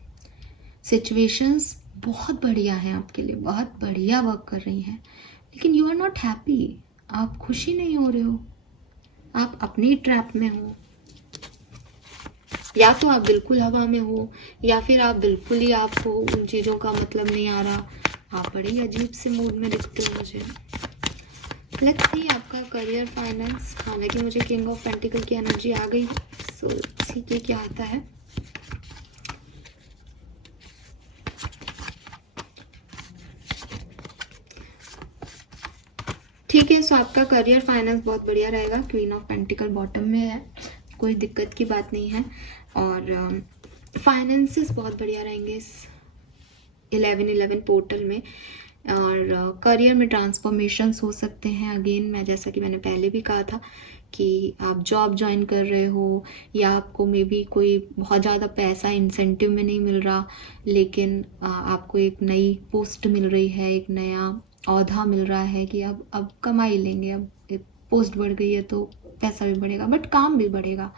सिचुएशंस बहुत बढ़िया हैं आपके लिए, बहुत बढ़िया वर्क कर रही हैं, लेकिन यू आर नॉट हैप्पी। आप खुशी नहीं हो रहे हो, आप अपनी ट्रैप में हो। या तो आप बिल्कुल हवा में हो, या फिर आप बिल्कुल ही आप हो, उन चीज़ों का मतलब नहीं आ रहा। आप बड़े ही अजीब से मूड में दिखते हो मुझे। लेट्स सी आपका करियर, फाइनेंस। हालांकि मुझे किंग ऑफ पेंटिकल की एनर्जी आ गई, सो सी के क्या आता है। ठीक है, सो आपका करियर, फाइनेंस बहुत बढ़िया रहेगा। क्वीन ऑफ पेंटिकल बॉटम में है, कोई दिक्कत की बात नहीं है, और फाइनेंसेस बहुत बढ़िया रहेंगे इस 11-11 पोर्टल में। और करियर में ट्रांसफॉर्मेशंस हो सकते हैं। अगेन मैं जैसा कि मैंने पहले भी कहा था कि आप जॉब ज्वाइन कर रहे हो या आपको मे बी कोई बहुत ज़्यादा पैसा इंसेंटिव में नहीं मिल रहा, लेकिन आपको एक नई पोस्ट मिल रही है, एक नया औहदा मिल रहा है कि अब कमाई लेंगे, अब पोस्ट बढ़ गई है तो पैसा भी बढ़ेगा बट काम भी बढ़ेगा।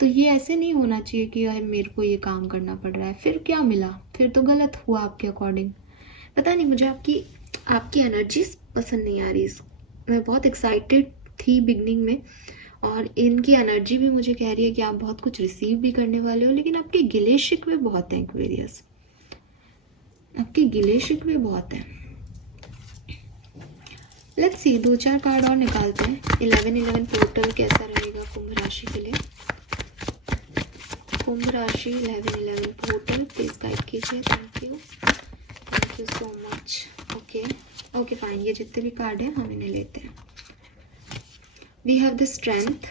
तो ये ऐसे नहीं होना चाहिए कि यार मेरे को ये काम करना पड़ रहा है, फिर क्या मिला, फिर तो गलत हुआ आपके अकॉर्डिंग। पता नहीं, मुझे आपकी एनर्जी पसंद नहीं आ रही। मैं बहुत एक्साइटेड थी बिगनिंग में, और इनकी एनर्जी भी मुझे कह रही है कि आप बहुत कुछ रिसीव भी करने वाले हो, लेकिन आपके गिले शिकवे बहुत हैं एक्वेरियस, आपके गिले शिकवे बहुत हैं। लेट्स सी, 2-4 कार्ड और निकालते हैं। 11-11 पोर्टल कैसा रहेगा कुंभ राशि के लिए? कुंभ राशि 11-11 पोर्टल प्लीज गाइड कीजिए। Thank you so much. Okay fine, ये जितने भी कार्ड हैं हम इन्हें लेते हैं। We have the strength,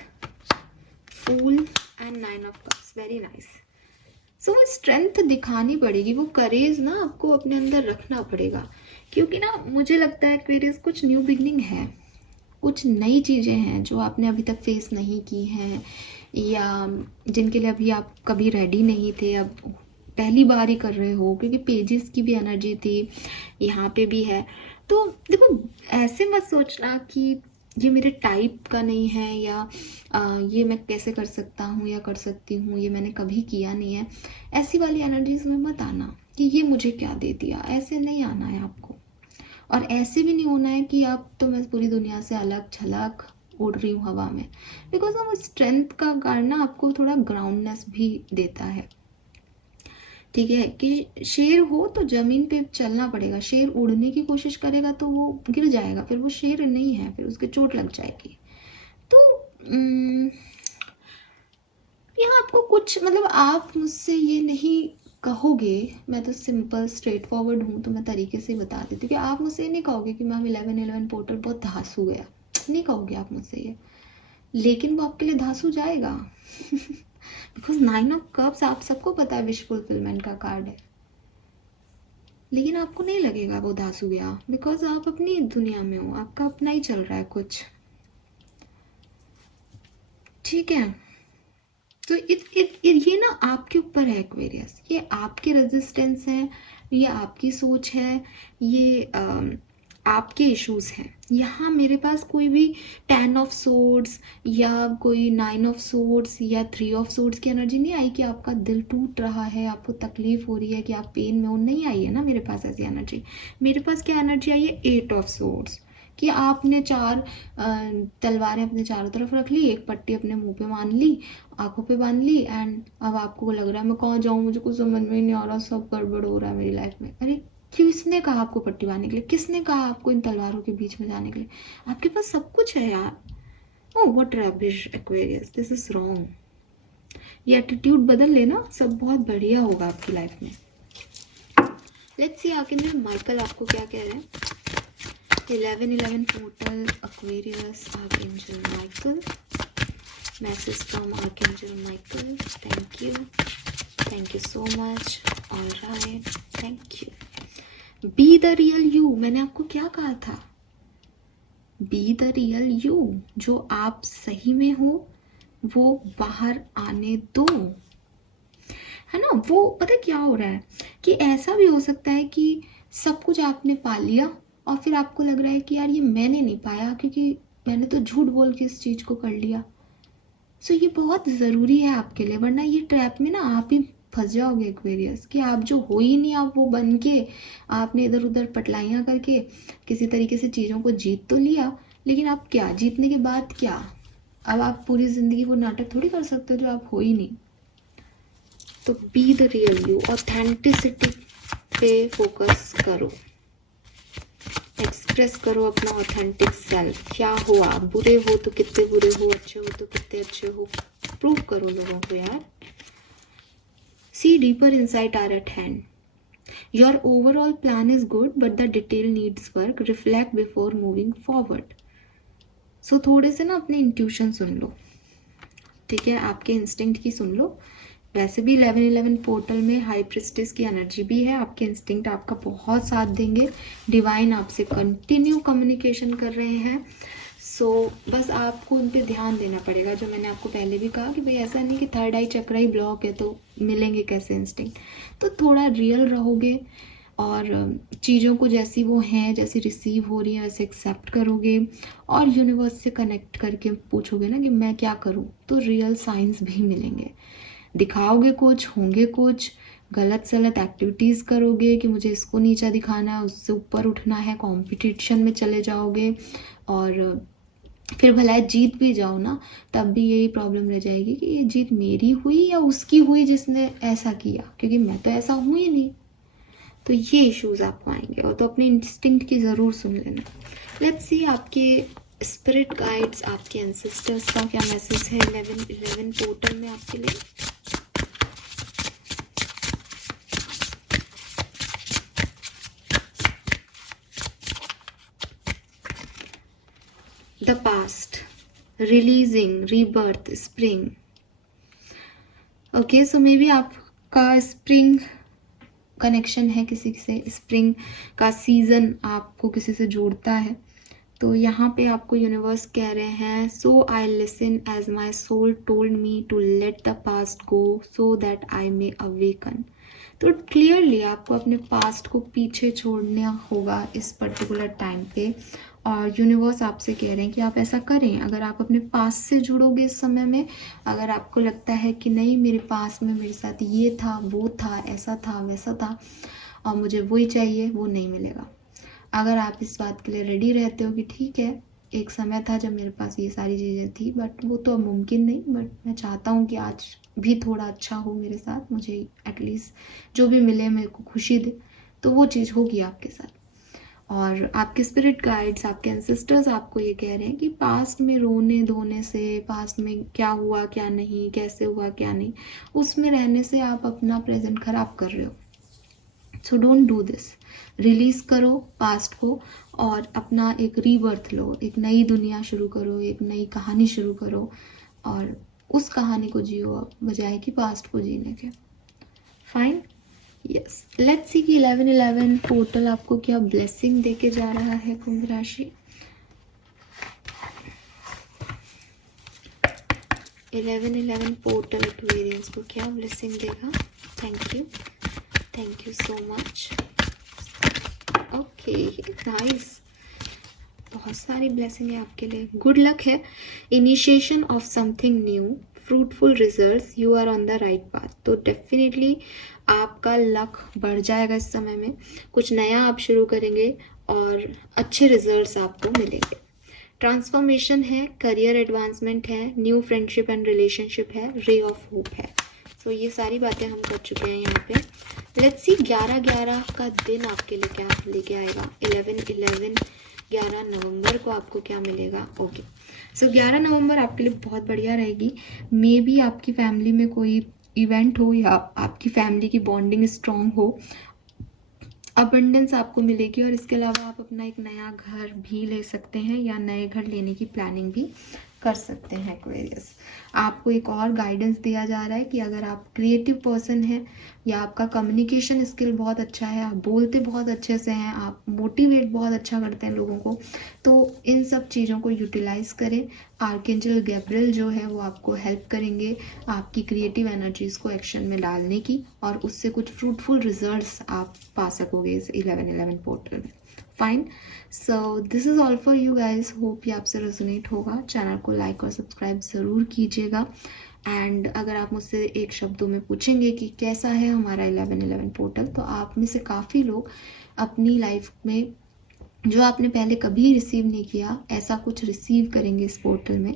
fool and 9 of cups. Very nice. So वो स्ट्रेंथ दिखानी पड़ेगी, वो करेज ना आपको अपने अंदर रखना पड़ेगा, क्योंकि ना मुझे लगता है एक्वेरियस कुछ न्यू बिगनिंग है, कुछ नई चीज़ें हैं जो आपने अभी तक फेस नहीं की हैं, या जिनके लिए अभी आप कभी रेडी नहीं थे, अब पहली बार ही कर रहे हो, क्योंकि पेजेस की भी एनर्जी थी, यहाँ पे भी है। तो देखो, ऐसे मत सोचना कि ये मेरे टाइप का नहीं है, या ये मैं कैसे कर सकता हूँ या कर सकती हूँ, ये मैंने कभी किया नहीं है। ऐसी वाली एनर्जीज में मत आना कि ये मुझे क्या दे दिया, ऐसे नहीं आना है आपको। और ऐसे भी नहीं होना है कि अब तो मैं पूरी दुनिया से अलग छलक उड़ रही हूँ हवा में, बिकॉज वो स्ट्रेंथ का कारण ना आपको थोड़ा ग्राउंडनेस भी देता है। ठीक है, कि शेर हो तो जमीन पे चलना पड़ेगा, शेर उड़ने की कोशिश करेगा तो वो गिर जाएगा, फिर वो शेर नहीं है, फिर उसके चोट लग जाएगी। तो यहाँ आपको कुछ, मतलब आप मुझसे ये नहीं कहोगे, मैं तो सिंपल स्ट्रेट फॉरवर्ड हूँ तो मैं तरीके से बता देती हूँ कि आप मुझसे ये नहीं कहोगे कि मैम 11-11 पोर्टल बहुत धांसू गया, नहीं कहोगे आप मुझसे ये, लेकिन वो आपके लिए धांसू जाएगा। बिकॉज 9 ऑफ कप्स आप सबको पता है विश फुलफिलमेंट का कार्ड है, लेकिन आपको नहीं लगेगा वो धांसू गया, बिकॉज आप अपनी दुनिया में हो, आपका अपना ही चल रहा है कुछ। ठीक है, तो ये ना आपके ऊपर है एक्वेरियस, ये आपके रेजिस्टेंस है, ये आपकी सोच है, ये आपके इश्यूज हैं। यहाँ मेरे पास कोई भी 10 ऑफ सोर्ड्स या कोई 9 ऑफ सोर्ड्स या 3 ऑफ सोर्ड्स की एनर्जी नहीं आई कि आपका दिल टूट रहा है, आपको तकलीफ हो रही है, कि आप पेन में हो, नहीं आई है ना मेरे पास ऐसी एनर्जी। मेरे पास क्या एनर्जी आई है? 8 ऑफ सोर्ड्स, कि आपने 4 तलवारें अपने चारों तरफ रख ली, एक पट्टी अपने मुंह पे बांध ली, आंखों पे बांध ली, एंड अब आपको लग रहा है मैं कहाँ जाऊँ, मुझे कुछ समझ में नहीं आ रहा, सब गड़बड़ हो रहा है मेरी लाइफ में। अरे किसने कहा आपको पट्टी बांधने के लिए? किसने कहा आपको इन तलवारों के बीच में जाने के लिए? आपके पास सब कुछ है यार। Oh what rubbish Aquarius, this is wrong. ये एटीट्यूड बदल लेना, सब बहुत बढ़िया होगा आपकी लाइफ में। लेट्स सी आखिर में माइकल आपको क्या कह रहे हैं। 11-11 portal Aquarius archangel Michael, message from archangel Michael. Thank you so much. Alright, thank you. Be the real you, मैंने आपको क्या कहा था? बी द रियल यू, जो आप सही में हो वो बाहर आने दो, है ना। वो पता क्या हो रहा है कि ऐसा भी हो सकता है कि सब कुछ आपने पा लिया और फिर आपको लग रहा है कि यार ये मैंने नहीं पाया, क्योंकि मैंने तो झूठ बोल के इस चीज़ को कर लिया। सो ये बहुत ज़रूरी है आपके लिए, वरना ये ट्रैप में ना आप ही फंस जाओगे एक्वेरियस, कि आप जो हो ही नहीं, आप वो बन के आपने इधर उधर पटलाइयाँ करके किसी तरीके से चीज़ों को जीत तो लिया, लेकिन आप क्या जीतने के बाद क्या? अब आप पूरी ज़िंदगी वो नाटक थोड़ी कर सकते हो जो आप हो ही नहीं। तो be the real you, authenticity पे फोकस करो, एक्सप्रेस करो अपना ऑथेंटिक सेल्फ। क्या हो आप? बुरे हो तो कितने बुरे हो, अच्छे हो तो कितने अच्छे हो, प्रूव करो लोगों को यार। See deeper insight are at hand, your overall plan is good but the detail needs work, reflect before moving forward. So थोड़े से ना अपने इंट्यूशन सुन लो, ठीक है, आपके इंस्टिंक्ट की सुन लो वैसे भी 11-11 पोर्टल में हाई प्रिस्टेस की एनर्जी भी है, आपके इंस्टिंक्ट आपका बहुत साथ देंगे, डिवाइन आपसे कंटिन्यू कम्युनिकेशन कर रहे हैं। सो बस आपको उन पे ध्यान देना पड़ेगा, जो मैंने आपको पहले भी कहा कि भाई ऐसा नहीं कि थर्ड आई चक्र ही ब्लॉक है तो मिलेंगे कैसे इंस्टिंक्ट। तो थोड़ा रियल रहोगे और चीज़ों को जैसी वो हैं, जैसी रिसीव हो रही हैं वैसे एक्सेप्ट करोगे और यूनिवर्स से कनेक्ट करके पूछोगे ना कि मैं क्या करूँ, तो रियल साइंस भी मिलेंगे। दिखाओगे कुछ, होंगे कुछ, गलत सलत एक्टिविटीज़ करोगे कि मुझे इसको नीचा दिखाना है, उससे ऊपर उठना है, कंपटीशन में चले जाओगे और फिर भला जीत भी जाओ ना, तब भी यही प्रॉब्लम रह जाएगी कि ये जीत मेरी हुई या उसकी हुई जिसने ऐसा किया, क्योंकि मैं तो ऐसा हूँ ही नहीं। तो ये इश्यूज आपको आएंगे, और तो अपने इंस्टिंक्ट की ज़रूर सुन लेना। लेट्स सी आपके स्पिरिट गाइड्स, आपके एंसेस्टर्स का क्या मैसेज है 11-11 पोर्टल में आपके लिए। The past, releasing, rebirth, spring. Okay, so may be आपका स्प्रिंग कनेक्शन है किसी से, स्प्रिंग का सीज़न आपको किसी से जोड़ता है। तो यहाँ पे आपको यूनिवर्स कह रहे हैं, so I listen as my soul told me to let the past go so that I may awaken. तो क्लियरली आपको अपने पास्ट को पीछे छोड़ना होगा इस पर्टिकुलर टाइम पे, और यूनिवर्स आपसे कह रहे हैं कि आप ऐसा करें। अगर आप अपने पास्ट से जुड़ोगे इस समय में, अगर आपको लगता है कि नहीं मेरे पास में मेरे साथ ये था, वो था, ऐसा था, वैसा था और मुझे वही चाहिए, वो नहीं मिलेगा। अगर आप इस बात के लिए रेडी रहते हो कि ठीक है, एक समय था जब मेरे पास ये सारी चीज़ें थी बट वो तो अब मुमकिन नहीं, बट मैं चाहता हूँ कि आज भी थोड़ा अच्छा हो मेरे साथ, मुझे एटलीस्ट जो भी मिले मेरे को खुशी दे, तो वो चीज़ होगी आपके साथ। और आपके स्पिरिट गाइड्स, आपके एंसेस्टर्स आपको ये कह रहे हैं कि पास्ट में रोने धोने से, पास्ट में क्या हुआ क्या नहीं, कैसे हुआ क्या नहीं, उसमें रहने से आप अपना प्रेजेंट खराब कर रहे हो। So don't do this. Release करो पास्ट को और अपना एक रीबर्थ लो, एक नई दुनिया शुरू करो, एक नई कहानी शुरू करो और उस कहानी को जियो बजाय कि पास्ट को जीने के। Fine, yes. लेट्स सी कि 11-11 पोर्टल आपको क्या ब्लेसिंग देके जा रहा है कुंभ राशि। 11-11 पोर्टल एक्वेरियंस को क्या ब्लेसिंग देगा। Thank you so much. Okay, nice, बहुत सारी ब्लेसिंग है आपके लिए। गुड लक है, initiation of something new, fruitful results, you are on the right path. तो डेफिनेटली आपका लक बढ़ जाएगा इस समय में, कुछ नया आप शुरू करेंगे और अच्छे रिजल्ट्स आपको मिलेंगे। ट्रांसफॉर्मेशन है, करियर एडवांसमेंट है, न्यू फ्रेंडशिप एंड रिलेशनशिप है, रे ऑफ होप है। सो ये सारी बातें हम कर चुके हैं यहाँ पे। लेट्स सी 11-11 का दिन आपके लिए क्या लेके आएगा। 11 नवंबर को आपको क्या मिलेगा। ओके, सो 11 नवंबर आपके लिए बहुत बढ़िया रहेगी। मे बी आपकी फैमिली में कोई इवेंट हो या आपकी फैमिली की बॉन्डिंग स्ट्रॉन्ग हो, अबंडेंस आपको मिलेगी और इसके अलावा आप अपना एक नया घर भी ले सकते हैं या नए घर लेने की प्लानिंग भी कर सकते हैं एक्वेरियस। आपको एक और गाइडेंस दिया जा रहा है कि अगर आप क्रिएटिव पर्सन हैं या आपका कम्युनिकेशन स्किल बहुत अच्छा है, आप बोलते बहुत अच्छे से हैं, आप मोटिवेट बहुत अच्छा करते हैं लोगों को, तो इन सब चीज़ों को यूटिलाइज करें। आर्कएंजल गैब्रियल जो है वो आपको हेल्प करेंगे आपकी क्रिएटिव एनर्जीज़ को एक्शन में डालने की, और उससे कुछ फ्रूटफुल रिजल्ट्स आप पा सकोगे इस 11-11 पोर्टल में। Fine, so this is all for you guys. Hope ये आपसे रेजोनेट होगा। चैनल को लाइक और सब्सक्राइब ज़रूर कीजिएगा। एंड अगर आप मुझसे एक शब्दों में पूछेंगे कि कैसा है हमारा 11-11 पोर्टल, तो आप में से काफ़ी लोग अपनी लाइफ में जो आपने पहले कभी रिसीव नहीं किया, ऐसा कुछ रिसीव करेंगे इस पोर्टल में।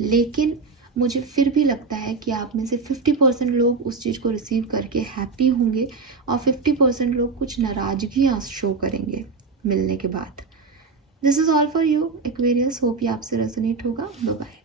लेकिन मुझे फिर भी लगता है कि आप में से 50% लोग उस चीज़ को रिसीव करके हैप्पी होंगे और 50% लोग कुछ नाराज़गियाँ शो करेंगे मिलने के बाद। This is all for you Aquarius. Hope ये आपसे रेजोनेट होगा। Bye bye.